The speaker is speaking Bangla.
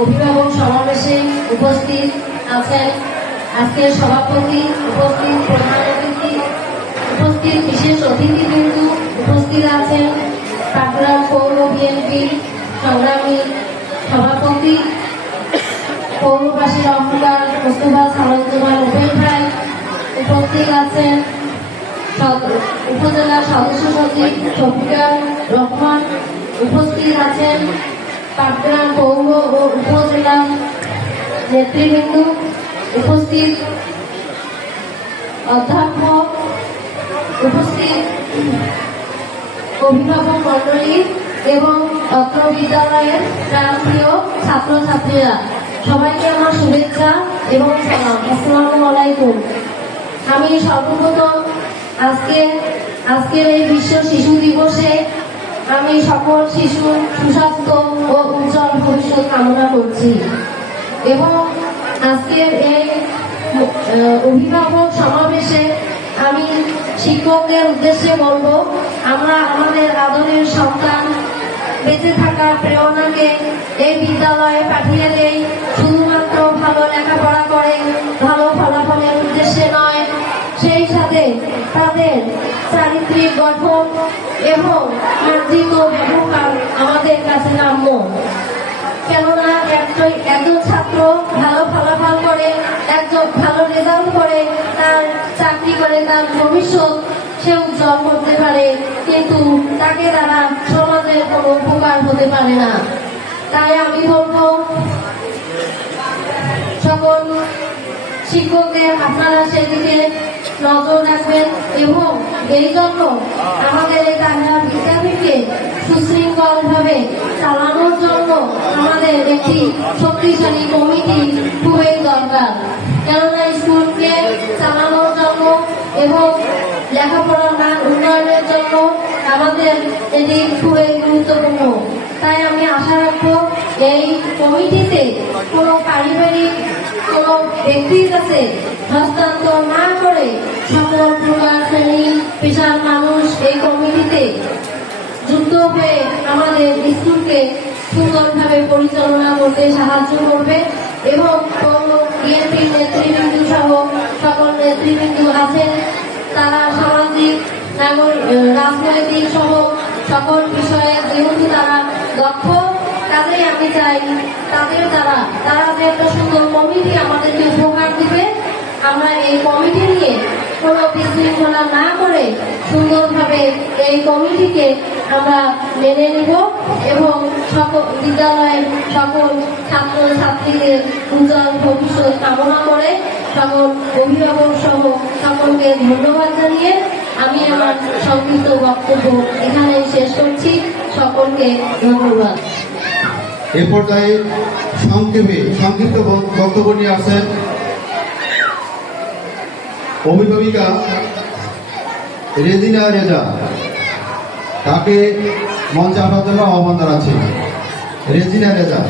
অভিভাবক সমাবেশে উপস্থিত আছেন আজকের সভাপতি, উপস্থিত প্রধান অতিথি, উপস্থিত বিশেষ অতিথিবৃন্দ, উপস্থিত আছেন পাটগ্রাম পৌর বিএনপি সংগ্রামী সভাপতি, পৌরবাসীর অহংকার মোস্তফা সালাউদ্দিন ওপেন ভাই, উপস্থিত আছেন উপজেলা সদস্য সচিব শফিকুর রহমান, উপস্থিত আছেন পাটগ্রাম পৌর ও উপজেলা নেতৃবৃন্দ, উপস্থিত অধ্যাপক, উপস্থিত অভিভাবক মন্ডলী এবং অত্র বিদ্যালয়ের প্রান্তীয় ছাত্রছাত্রীরা, সবাইকে আমার শুভেচ্ছা এবং সালাম। আসসালামু আলাইকুম। আমি সর্বপ্রথম আজকের এই বিশ্ব শিশু দিবসে আমি সকল শিশুর সুস্বাস্থ্য ও উজ্জ্বল ভবিষ্যৎ কামনা করছি এবং আজকের এই অভিভাবক সমাবেশে আমি শিক্ষকদের উদ্দেশ্যে বলবো, আমরা আমাদের আদরের সন্তান বেঁচে থাকার প্রেরণাকে এই বিদ্যালয়ে পাঠিয়ে দেই শুধুমাত্র ভালো লেখাপড়া করে ভালো ফলাফলের উদ্দেশ্যে নয়, সেই সাথে তাদের চারিত্রিক গঠন এবং মার্জিত ব্যবহার আমাদের কাছে কাম্য। কেননা একজন ছাত্র ভালো ফলাফল করে, একজন ভালো রেজাল্ট করে, তার চাকরি করে, তার ভবিষ্যৎ সে উজ্জ্বল করতে পারে, কিন্তু তাকে দ্বারা সমাজের কোনো উপকার হতে পারে না। তাই আমি বলবো সকল শিক্ষকদের আপনারা সেদিকে নজর রাখবেন এবং এই জন্য আমাদের এই টাঙ্গাইল বিদ্যাপীঠকে সুশৃঙ্খল ভাবে চালানোর জন্য আমাদের একটি শক্তিশালী কমিটি খুবই দরকার। কেননা স্কুলকে চালানোর জন্য এবং লেখাপড়ার মান উন্নয়নের জন্য আমাদের এটি খুবই গুরুত্বপূর্ণ। তাই আমি আশা রাখবো এই কমিটিতে কোনো পারিবারিক কোনো ব্যক্তির কাছে হস্তান্তর না করে সকল প্রকার শ্রেণী পেশার মানুষ এই কমিটিতে যুক্ত হয়ে আমাদের স্কুলকে সুন্দরভাবে পরিচালনা করতে সাহায্য করবে এবং বিএনপির নেতৃবৃন্দ সহ সকল নেতৃবৃন্দ আছেন, তারা সামাজিক রাজনৈতিক সহ সকল বিষয়ে যেহেতু তারা দক্ষ, কাজেই আমি চাই তাদের তারা যে একটা সুন্দর কমিটি আমাদেরকে উপহার দিবে, আমরা এই কমিটি নিয়ে কোনো বিশৃঙ্খলা না করে সুন্দরভাবে এই কমিটিকে আমরা মেনে নিব এবং সকল বিদ্যালয়ের সকল ছাত্র ছাত্রীদের উজ্জ্বল ভবিষ্যৎ কামনা করে সকল অভিভাবক সহ সকলকে ধন্যবাদ জানিয়ে আমি আমার সংক্ষিপ্ত বক্তব্য এখানে শেষ করছি। সকলকে ধন্যবাদ। এ পর্যায়ে সংক্ষিপ্ত বক্তব্য নিয়ে আসেন অভিভাবিকা রেজিনা রেজা, তাকে মঞ্চে আসার জন্য আহ্বান জানাচ্ছি। রেজিনা রেজা।